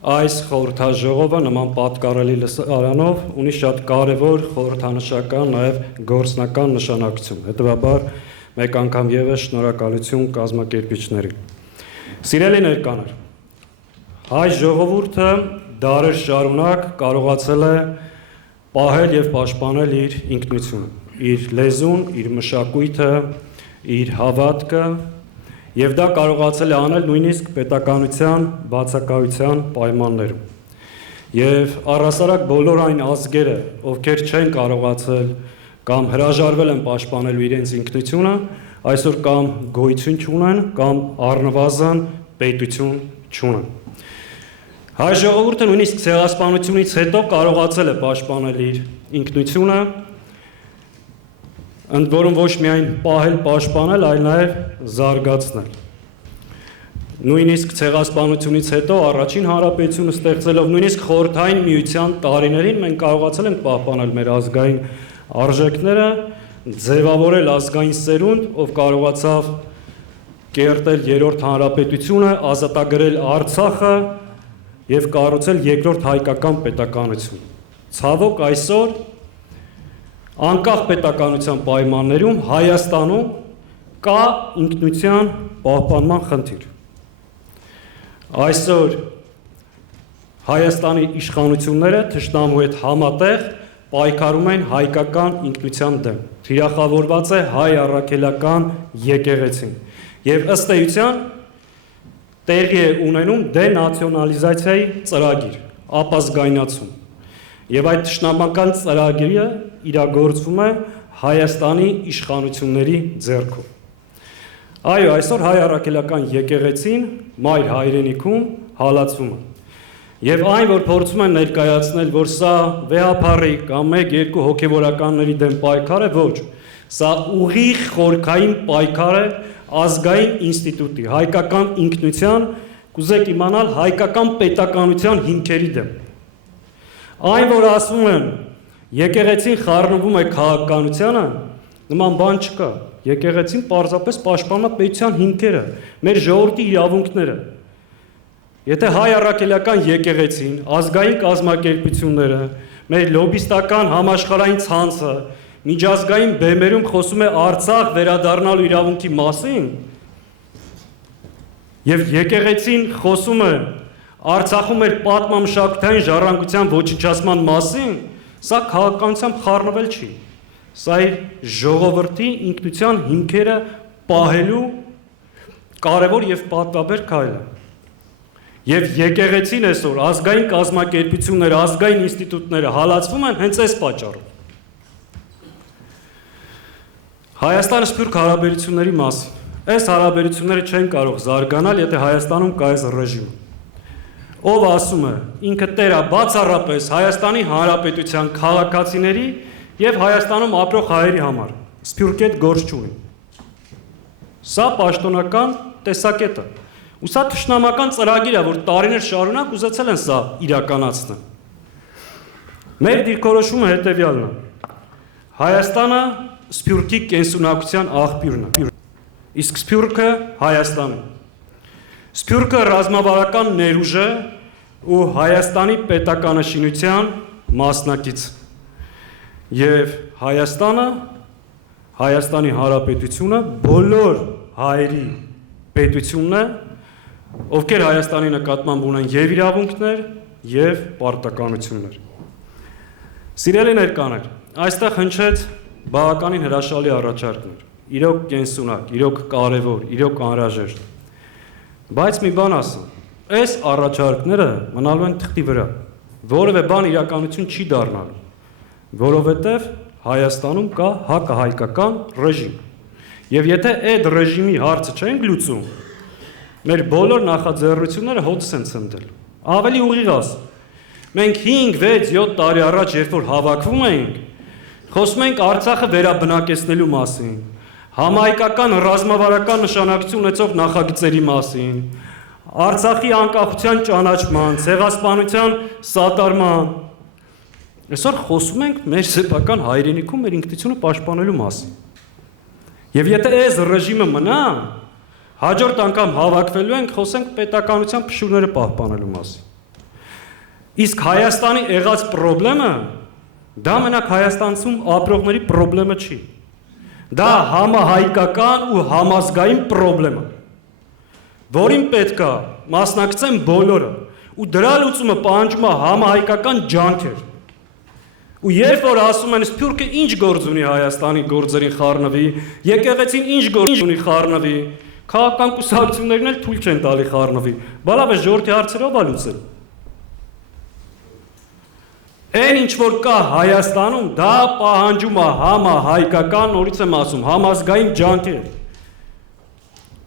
Այս խորհրդաժողովը նման պատկառելի լսարանով ունի շատ կարևոր խորհրդանշական, նաև գործնական նշանակություն։ Հետևաբար մեկ անգամ ևս շնորհակալություն կազմակերպիչներին։ Սիրելի ներկաներ, հայ ժողովուրդը դարեր շարունակ կարողացել է պահել եւ պաշտպանել իր ինքնությունը, իր լեզուն, իր մշակույթը, իր հավատքը, եւ դա կարողացել է անել նույնիսկ պետականության բացակայության պայմաններում։ Եվ առհասարակ բոլոր այն ազգերը, ովքեր չեն կարողացել կամ հրաժարվել են պաշտպանելու իրենց ինքնությունը, այսօր կամ գոյություն չունեն, կամ առնվազն պետություն չունեն։ Հայ ժողովուրդը նույնիսկ ցեղասպանությունից հետո կարողացել է պաշտպանել իր ինքնությունը, ընդ որում ոչ միայն պահել, պաշտպանել, այլ նաև զարգացնել։ Նույնիսկ ցեղասպանությունից հետո առաջին հանրապետությունը ստեղծելով նույնիսկ խորհրդային միության տարիներին մենք կարողացել ենք պահպանել մեր ազգային արժեքները, ձևավորել ազգային սերունդ, ով կարողացավ կերտել երրորդ հանրապետությունը, ազատագրել Արցախը եւ կառուցել երկրորդ հայկական պետականություն։ Ցավոք այսօր անկախ պետականության պայմաններում Հայաստանում կա ինքնության պահպանման խնդիր։ Այսօր Հայաստանի իշխանությունները թշնամու հետ համատեղ պայքարում են հայկական ինքնության դեմ։ Թիրախավորված է հայ առաքելական եկեղեցին եւ ըստ էության տեղի է ունենում դենացիոնալիզացիայի ծրագիր, ապազգայնացում։ Եվ այդ թշնամական ծրագիրը իրագործվում է Հայաստանի իշխանությունների ձեռքով։ Այո, այսօր հայ առաքելական եկեղեցին մայր հայրենիքում հալածվում է։ Եվ այն, որ փորձում են ներկայացնել, որ սա վեհափառի կամ 1-2 հոգևորականների դեմ պայքար է, ոչ, սա ուղիղ խորքային պայքար է ազգային ինստիտուտի, հայկական ինքնության, կուզեք իմանալ հայկական պետականության հիմքերի դեմ։ Այն, որ ասում են, եկեղեցին խառնվում է քաղաքականությանը, նման բան չկա։ Եկեղեցին պարզապես պաշտպանում է պետության հիմքերը, մեր ժողովրդի իրավունքները։ Եթե հայ առաքելական եկեղեցին, ազգային կազմակերպությունները, մեր լոբիստական համաշխարհային ցանցը միջազգային բեմերում խոսում է Արցախ վերադառնալու իրավունքի մասին, եւ եկեղեցին խոսում է Արցախում մեր պատմամշակութային ժառանգության ոչնչացման մասին, սա քաղաքականությամբ խառնվել չի։ Սա է ժողովրդի ինքնության հիմքերը պահելու կարևոր եւ պատվաբեր քայլ է։ Եվ եկեղեցին այսօր ազգային կազմակերպությունները, ազգային ինստիտուտները հալածվում են հենց այս պատճառով։ Հայաստանը սփյուռք հարաբերությունների մասին։ Այս հարաբերությունները չեն կարող զարգանալ, եթե Հայաստանում կա այս ռեժիմը։ Ով ասում է, ինքը տեր է բացառապես Հայաստանի Հանրապետության քաղաքացիների եւ Հայաստանում ապրող հայերի համար։ Սփյուռք այդ գործ չունի։ Սա պաշտոնական տեսակետ է։ Ու սա թշնամական ծրագիր է, որ տարիներ շարունակ ուզեցել են սա իրականացնել։ Մեր դիրքորոշումը հետեւյալն է։ Հայաստանը Սփյուռքի կենսունակության աղբյուրն է, իսկ Սփյուռքը Հայաստանը։ Սփյուռքը ռազմավարական ներուժ է ու Հայաստանի պետականաշինության մասնակից։ Եվ Հայաստանը, Հայաստանի Հանրապետությունը բոլոր հայերի պետությունն է, ովքեր Հայաստանի նկատմամբ ունեն եւ իրավունքներ եւ պարտականություններ։ Սիրելի ներկաներ, այստեղ հնչեց բավականին հրաշալի առաջարկներ, իրոք կենսունակ, իրոք կարևոր, իրոք անհրաժեշտ։ Բայց մի բան ասեմ, այս առաջարկները մնալու են թղթի վրա, որևէ բան իրականություն չի դառնալու, որովհետև Հայաստանում կա հակահայկական ռեժիմ։ Եվ եթե այդ ռեժիմի հարցը չենք լուծում, մեր բոլոր նախաձեռնությունները հոդս են ցնդել։ Ավելի ուղիղ ասեմ, մենք 5, 6, 7 տարի առաջ, երբ որ հավաքվում էինք, խոսում ենք Արցախը վերաբնակեցնելու մասին, համահայկական ռազմավարական նշանակություն ունեցող նախագծերի մասին, Արցախի անկախության ճանաչման, ցեղասպանության սատարման։ Այսօր խոսում ենք մեր սեփական հայրենիքում մեր ինքնությունը պաշտպանելու մասին։ Եվ եթե այս ռեժիմը մնա, հաջորդ անգամ հավաքվելու ենք, խոսենք պետականության փշուրները պահպանելու մասին։ Իսկ Հայաստանի եղած խնդրը դա մենակ Հայաստանցում ապրողների խնդրը չի։ Դա համահայկական ու համազգային խնդրեմ է, որին պետք է մասնակցեն բոլորը, ու դրա լուծումը պահանջում է համահայկական ջանքեր։ Ու երբ որ ասում են Սփյուռքը ինչ գործ ունի Հայաստանի գործերին խառնվի, եկեղեցին ինչ գործ ունի խառնվի, քաղաքական կուսակցություններն էլ թույլ չեն տալի խառնվի, բալավ է ժողովրդի հարցերով է լուծել։ Այն ինչ որ կա Հայաստանում, դա պահանջում է համահայկական, նորից եմ ասում, համազգային ջանքեր։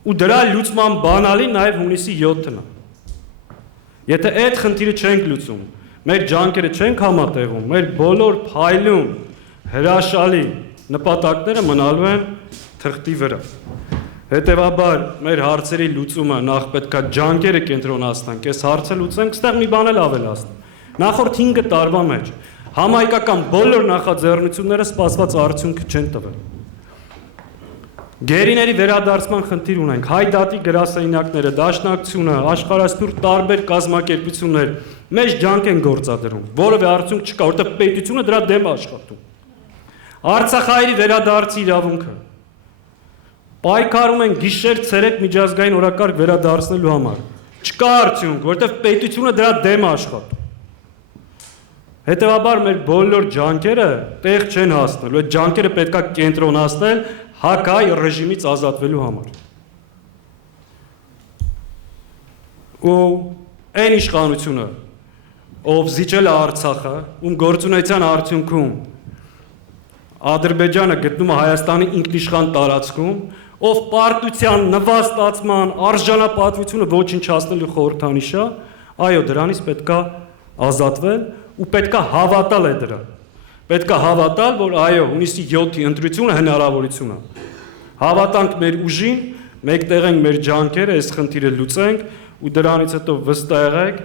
Ու դրա լուծման բանալին նաև հունիսի 7-ն է։ Եթե այդ խնդիրը չենք լուծում, մեր ջանքերը չենք համատեղում, մեր բոլոր փայլուն, հրաշալի նպատակները մնալու են թղթի վրա։ Հետևաբար մեր հարցերի լուծումը նախ պետք է ջանքերը կենտրոնացնենք, այս հարցը լուծենք, ստեղ մի բան էլ ավելացնենք։ Նախորդ 5 տարվա մեջ համահայկական բոլոր նախաձեռնությունները սպասված արդյունք չեն տվել։ Գերիների վերադարձման խնդիր ունենք, հայ դատի գրասենյակները, դաշնակցությունը, աշխարհասփյուռ տարբեր կազմակերպություններ մեծ ջանք են գործադրում, որևէ արդյունք չկա, որտեղ պետությունը դրա դեմ աշխատում։ Արցախահայերի վերադարձի իրավունքը պայքարում են գիշեր ցերեկ միջազգային օրակարգ վերադարձնելու համար։ Չկա արդյունք, որտեղ պետությունը դրա դեմ աշխատում։ Հետևաբար մեր բոլոր ջանքերը տեղ չեն հասնելու, այդ ջանքերը պետք է կենտրոնացնել հակահայ ռեժիմից ազատվելու համար։ Ու այն իշխանությունը, ով զիջել է Արցախը, ում գործունեության արդյունքում Ադրբեջանը գտնում է Հայաստանի ինքնիշխան տարածքում, ով պարտության, նվաստացման, արժանապատվությունը ոչնչացնելու խորհրդանիշ է, այո, դրանից պետք է ազատվել ու պետք է հավատալ է դրան։ Պետք է հավատալ, որ այո, հունիսի 7-ի ընտրությունը հնարավորություն է։ Հավատանք մեր ուժին, մեկտեղենք մեր ջանքերը, այս խնդիրը լուծենք ու դրանից հետո վստահ եղեք,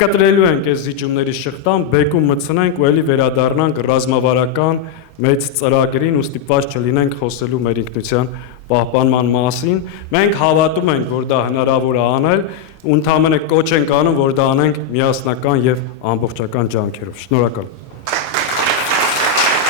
կտրելու ենք այս զիջումների շղթան, բեկում մտցնենք ու էլի վերադառնանք ռազմավարական մեծ ծրագրին ու ստիպված չլինենք խոսելու մեր ինքնության պահպանման մասին։ Մենք հավատում ենք, որ դա հնարավոր է անել, ու ընդհանրապես կոչ ենք անում, որ դա անենք միասնական եւ ամբողջական ջանքերով։ Շնորհակալ եմ։